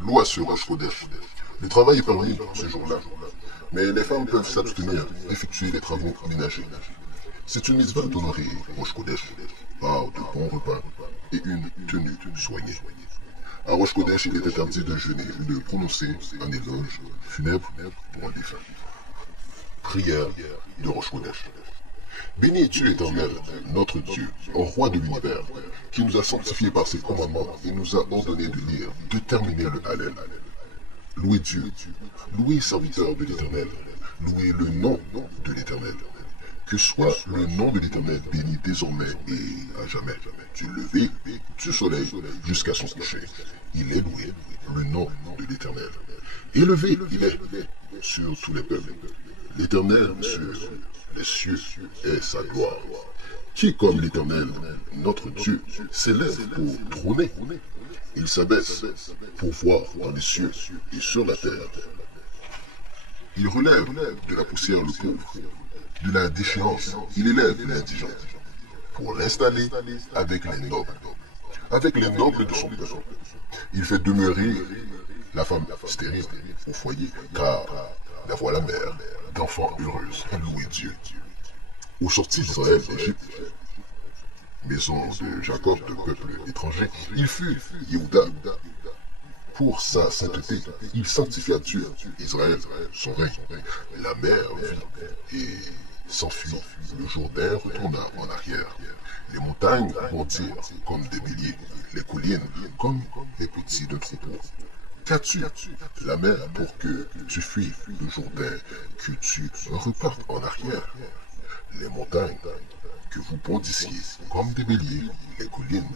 Loi sur Rosh Kodesh. Le travail est permis ce jour-là, mais les femmes peuvent s'abstenir d'effectuer les travaux ménagers. C'est une mitzvah d'honorer Rosh Kodesh par de bons repas et une tenue soignée. À Rosh Kodesh, il est interdit de jeûner ou de prononcer un éloge funèbre pour un défunt. Prière de Rosh Kodesh. Béni es-tu, Éternel, notre Dieu, au roi de l'univers, qui nous a sanctifiés par ses commandements et nous a ordonné de lire, de terminer le Hallel. Louez Dieu, louez serviteur de l'Éternel, louez le nom de l'Éternel. Que soit le nom de l'Éternel béni désormais et à jamais, du lever du soleil jusqu'à son coucher. Il est loué, le nom de l'Éternel. Élevé il est sur tous les peuples. L'Éternel sur les cieux est sa gloire. Qui comme l'Éternel, notre Dieu, s'élève pour trôner. Il s'abaisse pour voir dans les cieux et sur la terre. Il relève de la poussière le pauvre, de la déchéance, il élève l'indigent, pour l'installer avec les nobles de son peuple. Il fait demeurer la femme stérile au foyer, car la voilà mère d'enfants heureuses. Louez Dieu. Au sorti d'Israël d'Égypte, maison de Jacob, de peuple étranger, il fut Yehuda. Pour sa sainteté, il sanctifia Dieu, Israël, son règne. La mer vit et s'enfuit. Le Jourdain retourna en arrière. Les montagnes bondirent comme des béliers, les collines comme les petits d'un troupeau. Qu'as-tu, la mer, pour que tu fuis le Jourdain, que tu repartes en arrière? Les montagnes, que vous bondissiez comme des béliers, les collines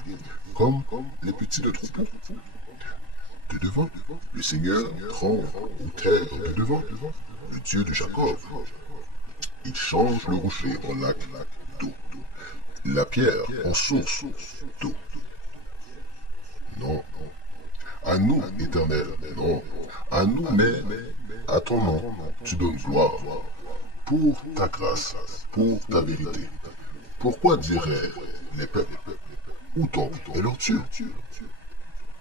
comme les petits de troupeau. De devant, le Seigneur tremble aux terres de devant, le Dieu de Jacob. Il change le rocher en lac d'eau, la pierre en source d'eau. Non, à nous, Éternel, non, à nous, mais à ton nom, tu donnes gloire, pour ta grâce, pour ta vérité. Pourquoi diraient les peuples, où donc est leur Dieu?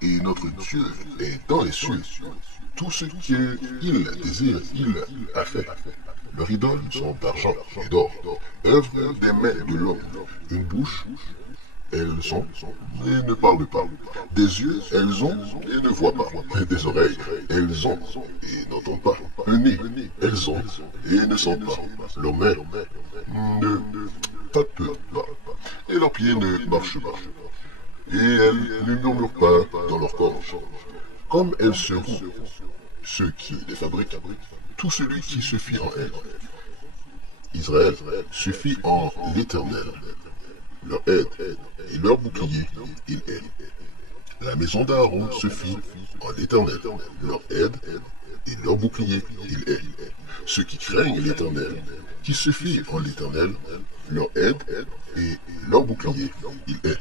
Et notre Dieu est dans les cieux. Tout ce qu'il désire, il a fait. Leurs idoles sont d'argent et d'or, œuvre des mains de l'homme. Une bouche, elles ont et ne parlent pas. Des yeux, elles ont et ne voient pas. Des oreilles, elles ont et n'entendent pas. Un nez, elles ont et ne sentent pas. Leurs mains ne tapent pas. Et leurs pieds ne marchent pas. Et elles ne murmurent pas dans leur gorge. Comme elles seront ceux qui les fabriquent, tout celui qui se fie en elles. Israël se fie en l'Éternel. Leur aide et leur bouclier, il est. La maison d'Aaron se fie en l'Éternel. Leur aide et leur bouclier, il est. Ceux qui craignent l'Éternel, qui se fient en l'Éternel, leur aide et leur bouclier, il est.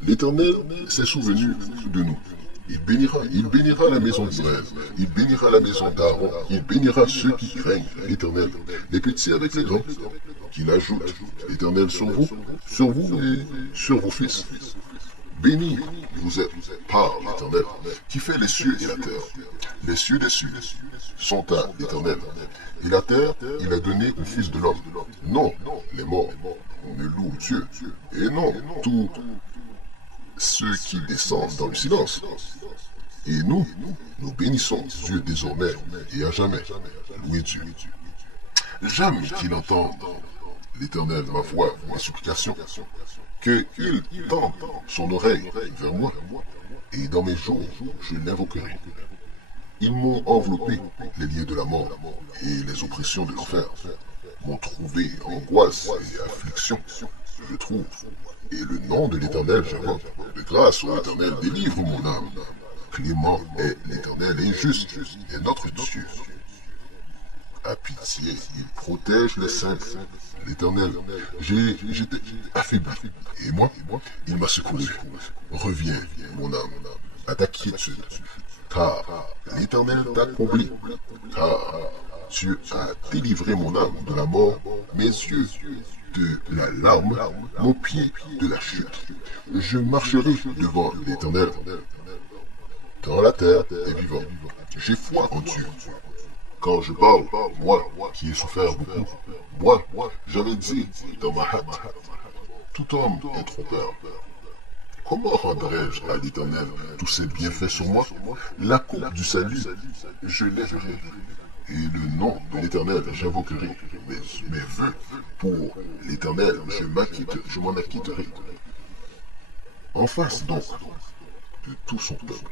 L'Éternel s'est souvenu de nous. Il bénira la maison d'Israël, il bénira la maison d'Aaron, il bénira ceux qui craignent l'Éternel, les petits avec les grands, qu'il ajoute l'Éternel sur vous et sur vos fils. Béni vous êtes par l'Éternel, qui fait les cieux et la terre. Les cieux des cieux sont à l'Éternel, et la terre, il a donné au Fils de l'homme. Non, les morts ne louent Dieu, et non, tous ceux qui descendent dans le silence. Et nous bénissons Dieu désormais et à jamais. Louez Dieu. J'aime qu'il entende, l'Éternel, ma voix, ma supplication, qu'il tende son oreille vers moi, et dans mes jours, je l'invoquerai. Ils m'ont enveloppé les liens de la mort et les oppressions de l'enfer, m'ont trouvé angoisse et affliction. Je trouve, et le nom de l'Éternel j'invoque. De grâce au l'Éternel, délivre mon âme. Clément est l'Éternel et juste est notre Dieu. À pitié, il protège les saints. L'Éternel, j'étais affaibli. Et moi, il m'a secouru. Reviens, mon âme, à ta quiétude. Car l'Éternel t'a comblé. Car Dieu a délivré mon âme de la mort, mes yeux de la larme, mon pied de la chute. Je marcherai devant l'Éternel dans la terre des vivants. J'ai foi en Dieu. Quand je parle, moi, qui ai souffert beaucoup, moi, j'avais dit dans ma hâte, tout homme est trompeur. Comment rendrai-je à l'Éternel tous ses bienfaits sur moi? La coupe du salut, je lèverai. Et le nom de l'Éternel, j'invoquerai. Mes vœux pour l'Éternel, je m'en acquitterai. En face donc de tout son peuple.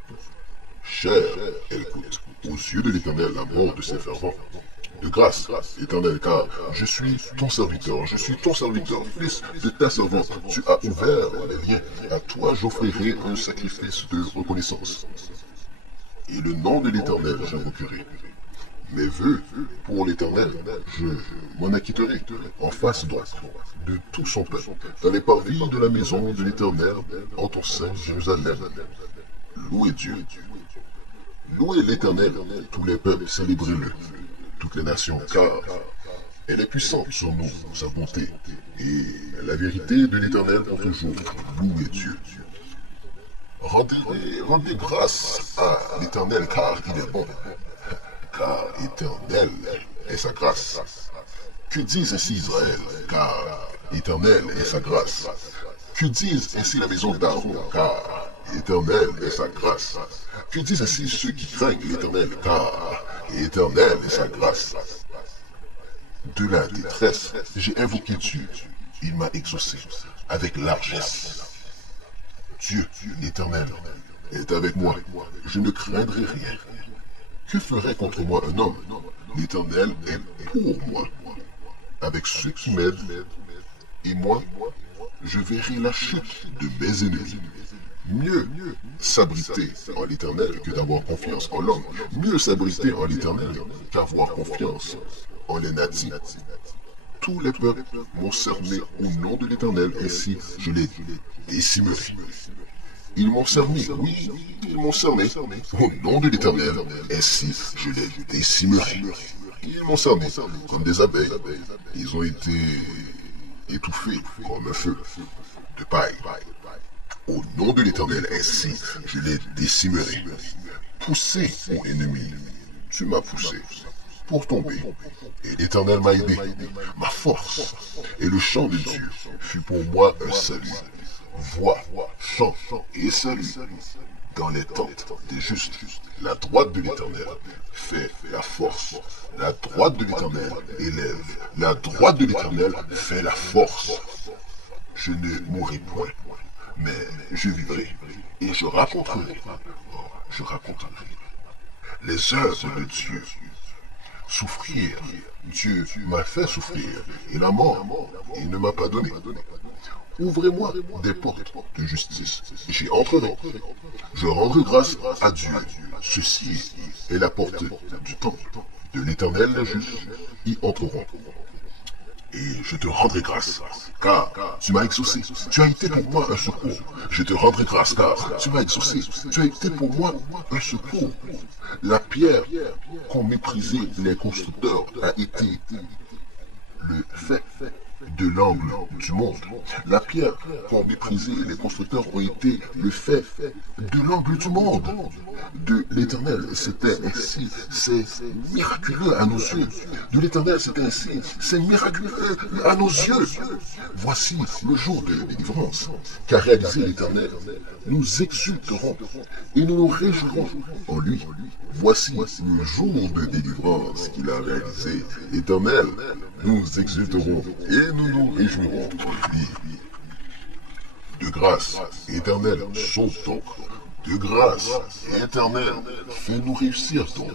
Chère, elle coûte aux yeux de l'Éternel la mort de ses fervents. De grâce, Éternel, car je suis ton serviteur, fils de ta servante. Tu as ouvert les liens. À toi j'offrirai un sacrifice de reconnaissance. Et le nom de l'Éternel j'invoquerai. Mes vœux pour l'Éternel, je m'en acquitterai en face donc de tout son peuple, dans les parvis de la maison de l'Éternel, en ton sein Jérusalem. Louez Dieu. Louez l'Éternel, tous les peuples, célébrez-le, toutes les nations, car elle est puissante sur nous, sa bonté, et la vérité de l'Éternel pour toujours. Louez Dieu. Rendez grâce à l'Éternel, car il est bon, car éternel est sa grâce. Que dise ainsi Israël, car éternel est sa grâce. Que dise ainsi la maison d'Aaron, car éternel est sa grâce. Que disent ainsi ceux qui craignent l'Éternel, car éternel est sa grâce. De la détresse, j'ai invoqué Dieu, il m'a exaucé avec largesse. Dieu, l'Éternel, est avec moi, je ne craindrai rien. Que ferait contre moi un homme? L'Éternel est pour moi, avec ceux qui m'aident, et moi, je verrai la chute de mes ennemis. Mieux s'abriter en l'Éternel que d'avoir confiance en l'homme. Mieux s'abriter en l'Éternel qu'avoir confiance en les natifs. Tous les peuples m'ont cerné au nom de l'Éternel, ainsi je les décimerai. Ils m'ont cerné, oui, ils m'ont cerné au nom de l'Éternel, ainsi je les décimerai. Ils m'ont cerné comme des abeilles, ils ont été étouffés comme un feu de paille. Au nom de l'Éternel, ainsi je les décimerai. Poussé, mon ennemi, tu m'as poussé pour tomber. Et l'Éternel m'a aidé, ma force. Et le chant de Dieu fut pour moi un salut. Voix, chant et salut dans les tentes des justes. La droite de l'Éternel fait la force. La droite de l'Éternel élève. La droite de l'Éternel fait la force. Je ne mourrai point, mais je vivrai et je raconterai. Je raconterai les œuvres de Dieu. Souffrir, Dieu m'a fait souffrir, et la mort, il ne m'a pas donné. Ouvrez-moi des portes de justice, j'y entrerai. Je rendrai grâce à Dieu. Ceci est la porte du temple de l'Éternel, les justes y entreront. Et je te rendrai grâce, car tu m'as exaucé. Tu as été pour moi un secours. Je te rendrai grâce, car tu m'as exaucé. Tu as été pour moi un secours. La pierre qu'ont méprisé les constructeurs a été le fait de l'angle du monde. La pierre qu'ont méprisé les constructeurs ont été le fait de l'angle du monde. De l'Éternel, c'était ainsi, c'est miraculeux à nos yeux. De l'Éternel, c'était ainsi, c'est miraculeux à nos yeux. Voici le jour de délivrance qu'a réalisé l'Éternel. Nous exulterons et nous nous réjouirons en lui. Voici le jour de délivrance qu'il a réalisé. L'Éternel, nous exulterons et nous nous réjouirons en lui. De grâce, Éternel, sauve donc. De grâce, Éternel, fais-nous réussir donc.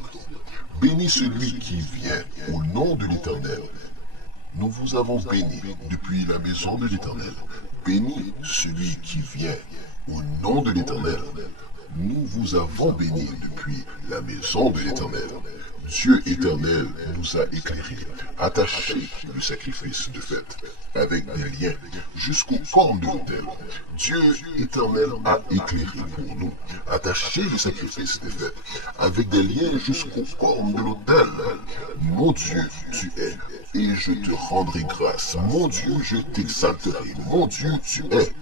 Bénis celui qui vient au nom de l'Éternel. Nous vous avons bénis depuis la maison de l'Éternel. Bénis celui qui vient au nom de l'Éternel. Nous vous avons bénis depuis la maison de l'Éternel. Dieu éternel nous a éclairés, attachés le sacrifice de fête, avec des liens jusqu'aux cornes de l'autel. Dieu éternel a éclairé pour nous, attaché le sacrifice de fête, avec des liens jusqu'aux cornes de l'autel. Mon Dieu, tu es, et je te rendrai grâce. Mon Dieu, je t'exalterai. Mon Dieu, tu es.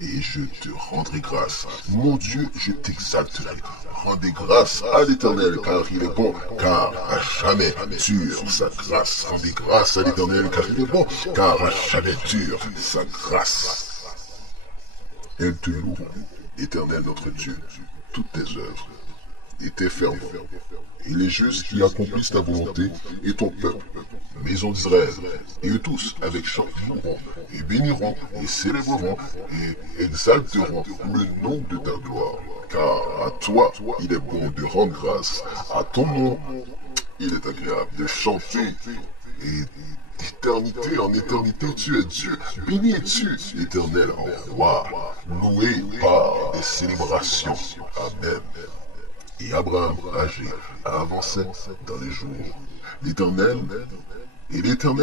et je te rendrai grâce. Mon Dieu, je t'exalterai. Rendez grâce à l'Éternel, car il est bon, car à jamais dure sa grâce. Rendez grâce à l'Éternel, car il est bon, car à jamais dure sa grâce. Elle te loue, Éternel notre Dieu, toutes tes œuvres et tes fervents, et les justes qui accomplissent ta volonté, et ton peuple, maison d'Israël, et eux tous avec chant loueront, et béniront, et célébreront, et exalteront le nom de ta gloire. Car à toi, il est bon de rendre grâce, à ton nom, il est agréable de chanter, et d'éternité en éternité, tu es Dieu. Béni es-tu, éternel roi, loué par des célébrations. Amen. Et Abraham, âgé, avançait dans les jours. L'Éternel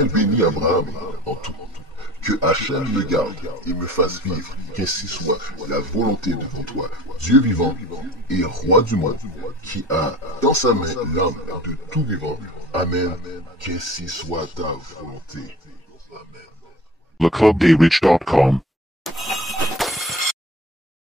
bénit Abraham en tout. Que Hachem me garde et me fasse vivre, qu'ainsi soit la volonté devant toi, Dieu vivant et roi du monde, qui a dans sa main l'âme de tout vivant. Amen. Qu'ainsi soit ta volonté. Amen. LeClubDayrich.com